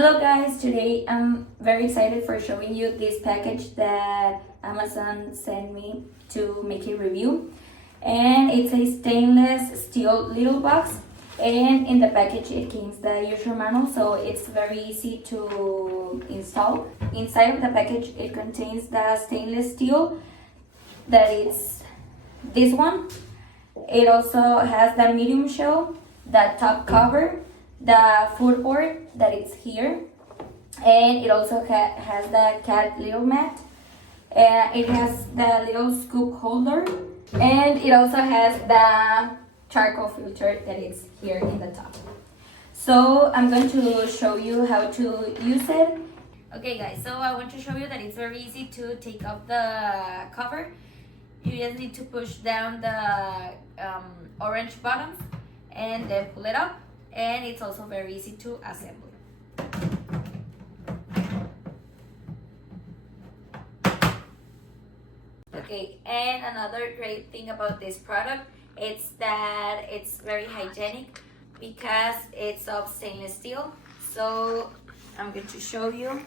Hello guys, today I'm very excited for showing you this package that Amazon sent me to make a review. And it's a stainless steel little box, and in the package it comes the user manual, so it's very easy to install. Inside of the package it contains the stainless steel, that is this one. It also has the medium shell, the top cover, the footboard that is here, and it also has the cat little mat. It has the little scoop holder, and it also has the charcoal filter that is here in the top. So I'm going to show you how to use it. Okay guys, so I want to show you that it's very easy to take off the cover. You just need to push down the orange bottoms and then pull it up, and it's also very easy to assemble. Okay, and another great thing about this product is that it's very hygienic because it's of stainless steel. So I'm going to show you